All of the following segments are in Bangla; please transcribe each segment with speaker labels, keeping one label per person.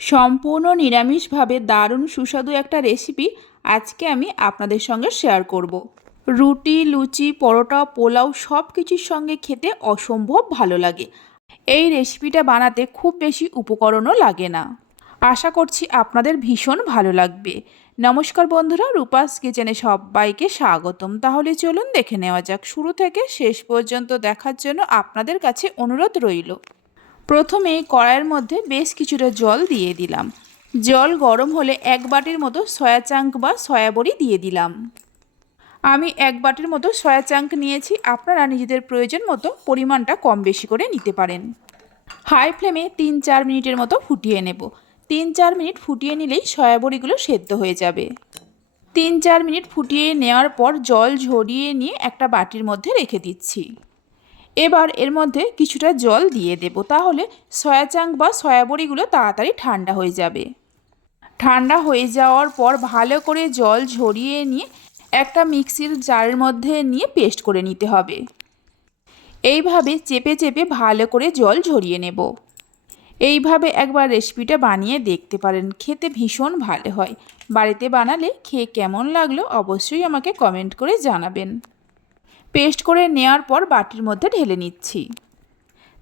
Speaker 1: সম্পূর্ণ নিরামিষভাবে দারুণ সুস্বাদু একটা রেসিপি আজকে আমি আপনাদের সঙ্গে শেয়ার করব। রুটি, লুচি, পরোটা, পোলাও সব কিছুর সঙ্গে খেতে অসম্ভব ভালো লাগে। এই রেসিপিটা বানাতে খুব বেশি উপকরণও লাগে না। আশা করছি আপনাদের ভীষণ ভালো লাগবে। নমস্কার বন্ধুরা, রূপাস কিচেনে সবাইকে স্বাগতম। তাহলে চলুন দেখে নেওয়া যাক। শুরু থেকে শেষ পর্যন্ত দেখার জন্য আপনাদের কাছে অনুরোধ রইল। প্রথমে কড়াইয়ের মধ্যে বেশ কিছুটা জল দিয়ে দিলাম। জল গরম হলে এক বাটির মতো সয়া চাঙ্ক বা সয়া বড়ি দিয়ে দিলাম। আমি এক বাটির মতো সয়া চাঙ্ক নিয়েছি, আপনারা নিজেদের প্রয়োজন মতো পরিমাণটা কম বেশি করে নিতে পারেন। হাই ফ্লেমে তিন চার মিনিটের মতো ফুটিয়ে নেব। তিন চার মিনিট ফুটিয়ে নিলেই সয়া বড়িগুলো সেদ্ধ হয়ে যাবে। তিন চার মিনিট ফুটিয়ে নেওয়ার পর জল ঝরিয়ে নিয়ে একটা বাটির মধ্যে রেখে দিচ্ছি। এবার এর মধ্যে কিছুটা জল দিয়ে দেব, তাহলে সয়া চাঙ্ক বা সয়া বড়িগুলো তাড়াতাড়ি ঠান্ডা হয়ে যাবে। ঠান্ডা হয়ে যাওয়ার পর ভালো করে জল ঝরিয়ে নিয়ে একটা মিক্সির জারের মধ্যে নিয়ে পেস্ট করে নিতে হবে। এইভাবে চেপে চেপে ভালো করে জল ঝরিয়ে নেব। এইভাবে একবার রেসিপিটা বানিয়ে দেখতে পারেন, খেতে ভীষণ ভালো হয়। বাড়িতে বানালে খেয়ে কেমন লাগল অবশ্যই আমাকে কমেন্ট করে জানাবেন। পেস্ট করে নেওয়ার পর বাটির মধ্যে ঢেলে নিচ্ছি।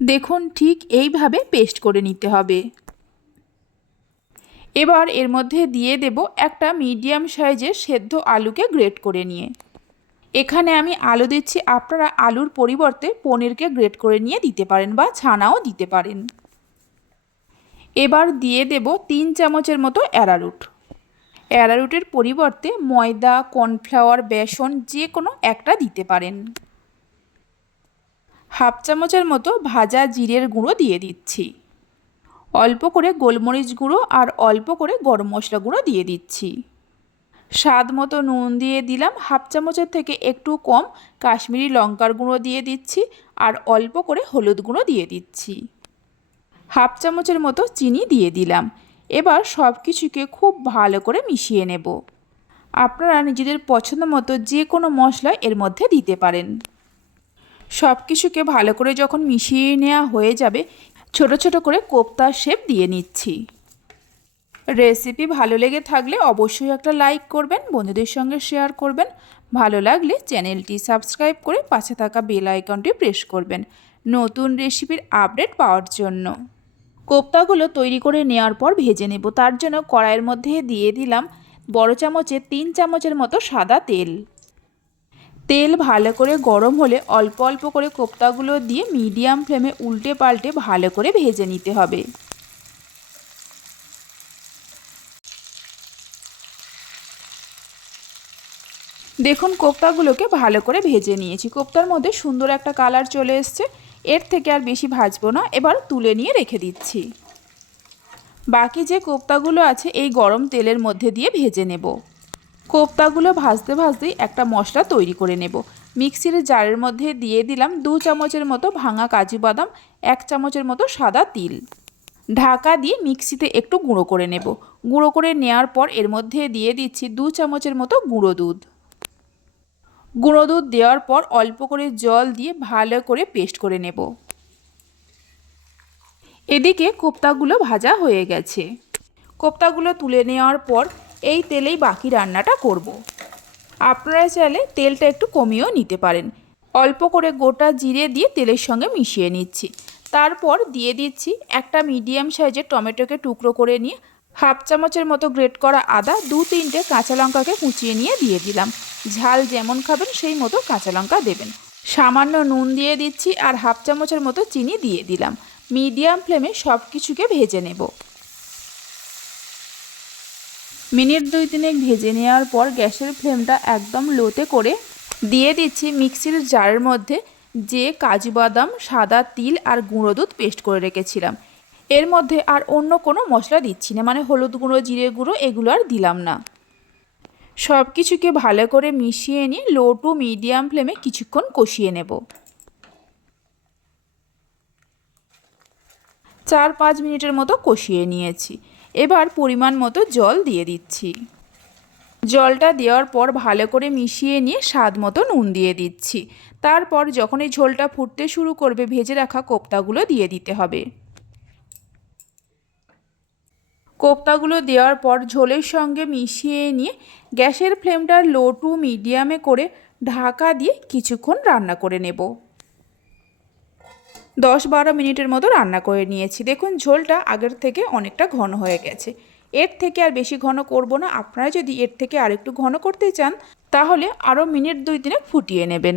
Speaker 1: দেখুন, ঠিক এইভাবে পেস্ট করে নিতে হবে। এবার এর মধ্যে দিয়ে দেব একটা মিডিয়াম সাইজের সেদ্ধ আলুকে গ্রেট করে নিয়ে। এখানে আমি আলু দিচ্ছি, আপনারা আলুর পরিবর্তে পনিরকে গ্রেট করে নিয়ে দিতে পারেন বা ছানাও দিতে পারেন। এবার দিয়ে দেব তিন চামচের মতো অ্যারারুট অ্যারারুটের পরিবর্তে ময়দা, কর্নফ্লাওয়ার, বেসন যে কোনো একটা দিতে পারেন। হাফ চামচের মতো ভাজা জিরের গুঁড়ো দিয়ে দিচ্ছি। অল্প করে গোলমরিচ গুঁড়ো আর অল্প করে গরম মশলা গুঁড়ো দিয়ে দিচ্ছি। স্বাদ মতো নুন দিয়ে দিলাম হাফ চামচের থেকে একটু কম কাশ্মীরি লঙ্কার গুঁড়ো দিয়ে দিচ্ছি আর অল্প করে হলুদ গুঁড়ো দিয়ে দিচ্ছি। হাফ চামচের মতো চিনি দিয়ে দিলাম। এবার সব কিছুকে খুব ভালো করে মিশিয়ে নেব। আপনারা নিজেদের পছন্দ মতো যে কোনো মশলা এর মধ্যে দিতে পারেন। সব কিছুকে ভালো করে যখন মিশিয়ে নেওয়া হয়ে যাবে, ছোট ছোট করে কোপ্তার শেপ দিয়ে নিচ্ছি। রেসিপি ভালো লেগে থাকলে অবশ্যই একটা লাইক করবেন, বন্ধুদের সঙ্গে শেয়ার করবেন। ভালো লাগলে চ্যানেলটি সাবস্ক্রাইব করে পাশে থাকা বেল আইকনটি প্রেস করবেন। নতুন রেসিপির আপডেট পাওয়ার জন্য। কোপ্তাগুলো তৈরি করে নেওয়ার পর ভেজে নেব। তার জন্য কড়াইয়ের মধ্যে দিয়ে দিলাম বড় চামচে তিন চামচের মতো সাদা তেল। তেল ভালো করে গরম হলে অল্প অল্প করে কোপ্তাগুলো দিয়ে মিডিয়াম ফ্লেমে উল্টে পাল্টে ভালো করে ভেজে নিতে হবে। দেখুন, কোপ্তাগুলোকে ভালো করে ভেজে নিয়েছি। কোপ্তার মধ্যে সুন্দর একটা কালার চলে এসছে। এর থেকে আর বেশি ভাজবো না, এবার তুলে নিয়ে রেখে দিচ্ছি। বাকি যে কোপ্তাগুলো আছে, এই গরম তেলের মধ্যে দিয়ে ভেজে নেব। কোপ্তাগুলো ভাজতে ভাজতেই একটা মশলা তৈরি করে নেব। মিক্সির জারের মধ্যে দিয়ে দিলাম দু চামচের মতো ভাঙা কাজু বাদাম, এক চামচের মতো সাদা তিল। ঢাকা দিয়ে মিক্সিতে একটু গুঁড়ো করে নেব। গুঁড়ো করে নেওয়ার পর এর মধ্যে দিয়ে দিচ্ছি দু চামচের মতো গুঁড়ো দুধ। গুঁড়ো দুধ দেওয়ার পর অল্প করে জল দিয়ে ভালো করে পেস্ট করে নেব। এদিকে কোপ্তাগুলো ভাজা হয়ে গেছে। কোপ্তাগুলো তুলে নেওয়ার পর এই তেলেই বাকি রান্নাটা করব। আপনারা চাইলে তেলটা একটু কমিয়েও নিতে পারেন। অল্প করে গোটা জিরে দিয়ে তেলের সঙ্গে মিশিয়ে নিচ্ছি। তারপর দিয়ে দিচ্ছি একটা মিডিয়াম সাইজের টমেটোকে টুকরো করে নিয়ে হাফ চামচের মতো গ্রেট করা আদা দু তিনটে কাঁচা লঙ্কাকে কুচিয়ে নিয়ে দিয়ে দিলাম। ঝাল যেমন খাবেন, সেই মতো কাঁচা লঙ্কা দেবেন। সামান্য নুন দিয়ে দিচ্ছি আর হাফ চামচের মতো চিনি দিয়ে দিলাম। মিডিয়াম ফ্লেমে সব কিছুকে ভেজে নেব। মিনিট দুই তিনেক ভেজে নেওয়ার পর গ্যাসের ফ্লেমটা একদম লোতে করে দিয়ে দিচ্ছি মিক্সির জারের মধ্যে যে কাজু বাদাম, সাদা তিল আর গুঁড়ো দুধ পেস্ট করে রেখেছিলাম। এর মধ্যে আর অন্য কোনো মশলা দিচ্ছি না মানে হলুদ গুঁড়ো, জিরে গুঁড়ো, এগুলো আর দিলাম না। সব কিছুকে ভালো করে মিশিয়ে নিয়ে লো টু মিডিয়াম ফ্লেমে কিছুক্ষণ কষিয়ে নেব। চার পাঁচ মিনিটের মতো কষিয়ে নিয়েছি। এবার পরিমাণ মতো জল দিয়ে দিচ্ছি। জলটা দেওয়ার পর ভালো করে মিশিয়ে নিয়ে স্বাদ মতো নুন দিয়ে দিচ্ছি। তারপর যখন এই ঝোলটা ফুটতে শুরু করবে, ভেজে রাখা কোপ্তাগুলো দিয়ে দিতে হবে। কোপ্তাগুলো দেওয়ার পর ঝোলের সঙ্গে মিশিয়ে নিয়ে গ্যাসের ফ্লেমটা লো টু মিডিয়ামে করে ঢাকা দিয়ে কিছুক্ষণ রান্না করে নেব। দশ বারো মিনিটের মতো রান্না করে নিয়েছি। দেখুন, ঝোলটা আগের থেকে অনেকটা ঘন হয়ে গেছে। এর থেকে আর বেশি ঘন করব না। আপনারা যদি এর থেকে আর একটু ঘন করতে চান, তাহলে আরও মিনিট দুই দিনে ফুটিয়ে নেবেন।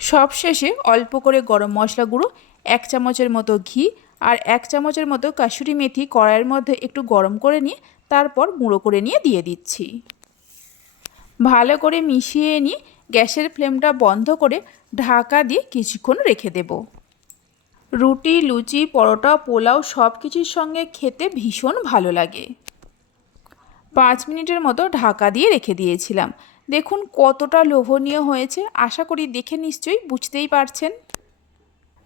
Speaker 1: সবশেষে অল্প করে গরম মশলা গুঁড়ো, এক চামচের মতো ঘি আর এক চামচের মতো কাসুরি মেথি কড়াইয়ের মধ্যে একটু গরম করে নিয়ে তারপর গুঁড়ো করে নিয়ে দিয়ে দিচ্ছি। ভালো করে মিশিয়ে নিয়ে গ্যাসের ফ্লেমটা বন্ধ করে ঢাকা দিয়ে কিছুক্ষণ রেখে দেব। রুটি, লুচি, পরোটা, পোলাও সব কিছুর সঙ্গে খেতে ভীষণ ভালো লাগে। পাঁচ মিনিটের মতো ঢাকা দিয়ে রেখে দিয়েছিলাম। দেখুন কতটা লোভনীয় হয়েছে, আশা করি দেখে নিশ্চয়ই বুঝতেই পারছেন।